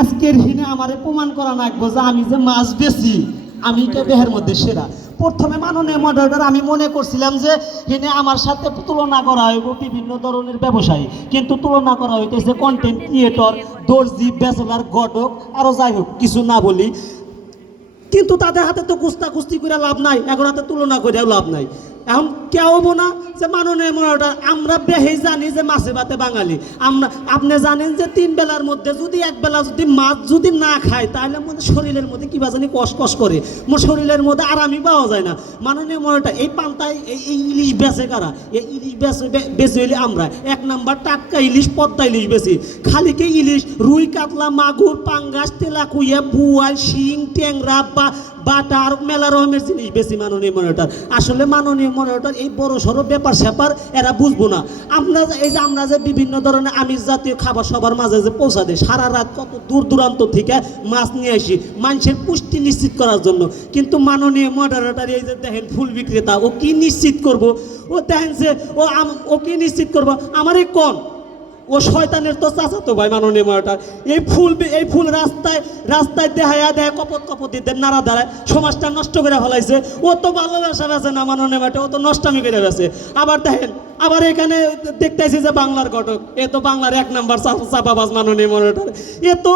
আজকের হিনে আমার প্রমাণ করা লাগবো যে আমি যে মাছ বেশি আমি কে দেহের মধ্যে সেরা। প্রথমে মাননীয় মডারেটর আমি মনে করছিলাম যে হিনে আমার সাথে তুলনা করা হইব বিভিন্ন ধরনের ব্যবসায়ী, কিন্তু তুলনা করা হইতেছে কন্টেন্ট ক্রিয়েটর, দর্জি, ব্যাচেলার, ঘটক, আরও যাই হোক কিছু না বলি, কিন্তু তাদের হাতে তো কুস্তি করে লাভ নাই, এখন হাতে তুলনা করেও লাভ নাই। এখন কেউ না যে মাননীয় মডারেটর আমরা বেহে জানি যে মাছে ভাতে বাঙালি, আমরা আপনি জানেন যে 3 বেলার মধ্যে যদি 1 বেলা যদি মাছ যদি না খায় তাহলে আমাদের শরীরের মধ্যে কিবা জানি কষ করে, মোর শরীরের মধ্যে আরামই পাওয়া যায় না। মাননীয় মডারেটর এই পান্তায় এই ইলিশ বেচে কারা? এই ইলিশ বেচে হইলে আমরা 1 নাম্বার টাটকা ইলিশ, পদ্মা ইলিশ বেশি, খালিকে ইলিশ, রুই, কাতলা, মাগুর, পাঙ্গাস, তেলাকুইয়া, বুয়াল, শিং, ট্যাংরা বা বাটা আর মেলা রকমের জিনিস বেশি মাননীয় মডারেটর। আসলে মাননীয় মডারেটর এই বড় সড়ো ব্যাপার স্যাপার এরা বুঝবো না। আমরা যে বিভিন্ন ধরনের আমিষ জাতীয় খাবার সবার মাঝে যে পৌঁছা দেয়, সারা রাত কত দূর দূরান্ত থেকে মাছ নিয়ে আসি মানুষের পুষ্টি নিশ্চিত করার জন্য, কিন্তু মাননীয় মডারেটর এই যে দেখেন ফুল বিক্রেতা, ও কি নিশ্চিত করব? ও দেখেন যে ও কি নিশ্চিত করবো? আমারই কোন ও শয়তানের তো চাচাতো ভাই মাননীয় মডারেটর। এই ফুল রাস্তায় দেখায় কপত দিতে নাড়া দাঁড়ায় সমাজটা নষ্ট করে ফেলাইছে। ও তো ভালোবাসা বেছে না মাননীয় মডারেটর, ও তো নষ্টামি করে বেছে। আবার দেখেন আবার এখানে দেখতেছি যে বাংলার ঘটক, এ তো বাংলার 1 নাম্বার চাপাবাজ মাননীয় মডারেটর। এ তো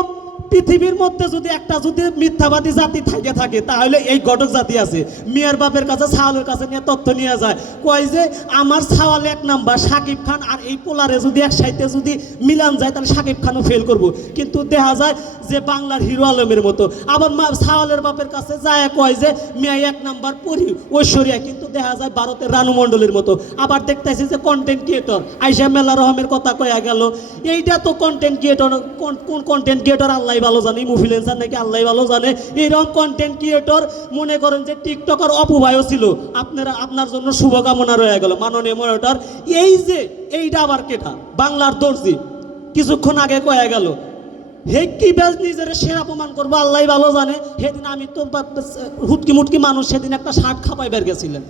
পৃথিবীর মধ্যে যদি একটা যদি মিথ্যাবাদী জাতি থাকে তাহলে এই ঘটক জাতি আছে। মিয়ার বাপের কাছে ছাওয়ালের কাছে নিয়ে তথ্য নিয়ে যায়, কয় যে আমার ছাওয়াল 1 নাম্বার, সাকিব খান আর এই পোলারে যদি একসাথে যদি মিলান যায় তাহলে সাকিব খানও ফেল করব, কিন্তু দেখা যায় যে বাংলার হিরো আলমের মতো। আবার ছাওয়ালের বাপের কাছে যায় কয় যে মিয়া 1 নাম্বার পরি ঐশ্বরিয়া, কিন্তু দেখা যায় ভারতের রানু মণ্ডলের মতো। আবার দেখতেছি যে কন্টেন্ট ক্রিয়েটর আইসা মেলা রহমের কথা কয়া গেল, এইটা তো কন্টেন্ট ক্রিয়েটর। কোন কন্টেন্ট ক্রিয়েটর আল্লাহ ভালো জানে, মুফিলেন্সার নাকি আল্লাহ ভালো জানে। এইরকম কন্টেন্ট ক্রিয়েটর মনে করেন যে টিকটকার অপুভাইও ছিল, আপনার জন্য শুভকামনা রয়ে গেল মাননীয় মডারেটর। এই যে এইটা আবার কেটা বাংলার দর্জি কিছুক্ষণ আগে কয়ে গেল, হে কি বেশ নিজের সেরা প্রমাণ করবো আল্লাহ ভালো জানে। সেদিন আমি তো হুটকি মুটকি মানুষ, সেদিন একটা শার্ট খাপাই বের গেছিলেন,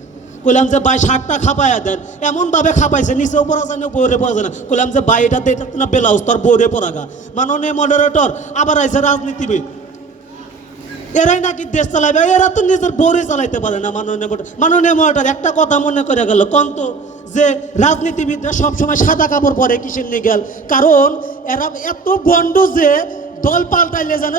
কইলাম যে ভাই শার্টটা খাপাইয়া দেন, এমনভাবে খাপাইছে নিচেও পড়া যায় না বউরে পড়া যায় না। কইলাম যে ভাই এটা না ব্লাউজ তোর বউরে পড়াগা। মাননীয় মডারেটর আবার আইসে রাজনীতিবিদ, এরাই নাকি দেশ চালাবে, এরা তো নিজের বউরে চালাইতে পারে না। মাননীয় মডারেটর একটা কথা মনে করে গেল কন্ত যে রাজনীতিবিদরা সবসময় সাদা কাপড় পরে কিসের নিয়ে গেল? কারণ এরা এত বন্ড যে দল পাল্টাইলে যেন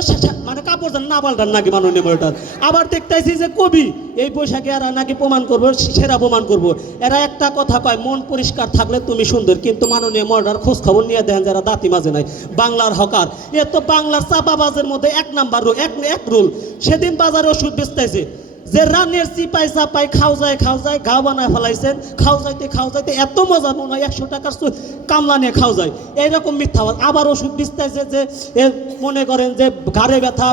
মানে কাপড় যেন না পাল্টান নাকি মাননীয় মডারেটর। আবার দেখতেছি যে কবি এই বৈশাখে এরা নাকি প্রমাণ করবো, সেরা প্রমাণ করবো। এরা একটা কথা কয়, মন পরিষ্কার থাকলে তুমি সুন্দর, কিন্তু মাননীয় মডারেটর খোঁজ খবর নিয়ে দেখেন যারা দাঁতি মাঝে নাই বাংলার হকার। এ তো বাংলার চাপাবাজের মধ্যে 1 নাম্বার এক রুল। সেদিন বাজারে ওষুধ বেচতেছে যে রানের চিপাই চাপাই খাও যায় ঘাও বানায় ফেলাইছেন, খাও যাইতে এত মজা মনে হয় 100 টাকার কামলা নিয়ে খাও যায়, এইরকম মিথ্যাবাদ। আবার ওষুধ বেচতেছে যে মনে করেন যে ঘাড়ে ব্যথা,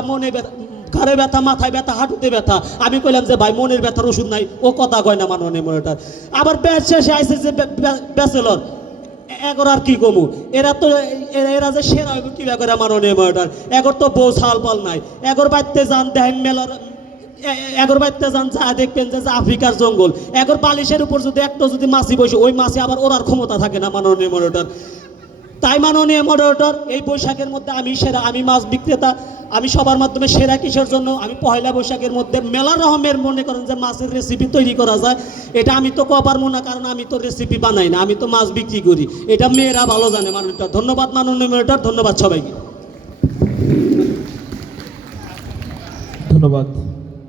ঘাড়ে ব্যথা, মাথায় ব্যথা, হাঁটুতে ব্যথা। আমি কইলাম যে ভাই মনের ব্যথার ওষুধ নাই, ও কথা কয় না মাননীয় মডারেটর। আবার ব্যাচ শেষে আইসে যে ব্যাচেলর, এগর আর কি কমু, এরা যে সেরা হইব কি করে মাননীয় মডারেটর। এগর তো বউ ছাল পাল নাই, এগর বাড়তে যান দেখেন মেলার, এগর বাড়তে যান যা দেখবেন যে আফ্রিকার জঙ্গল, এগর বালিশের উপর যদি একটা যদি মাছি বসে, ওই মাছি আবার ওরার ক্ষমতা থাকে না মাননীয় মডারেটর। তাই মাননীয় মডারেটর এই বৈশাখের মধ্যে আমি সেরা, আমি মাছ বিক্রেতা, আমি সবার মাধ্যমে সেরা। কিসের জন্য? আমি পয়লা বৈশাখের মধ্যে মেলা রকমের মনে করেন যে মাছের রেসিপি তৈরি করা যায়, এটা আমি তো কবার মনে, কারণ আমি তো রেসিপি বানাই না, আমি তো মাছ বিক্রি করি, এটা মেয়েরা ভালো জানে মাননীয়। ধন্যবাদ মাননীয় মডারেটর, ধন্যবাদ সবাইকে। ধন্যবাদ।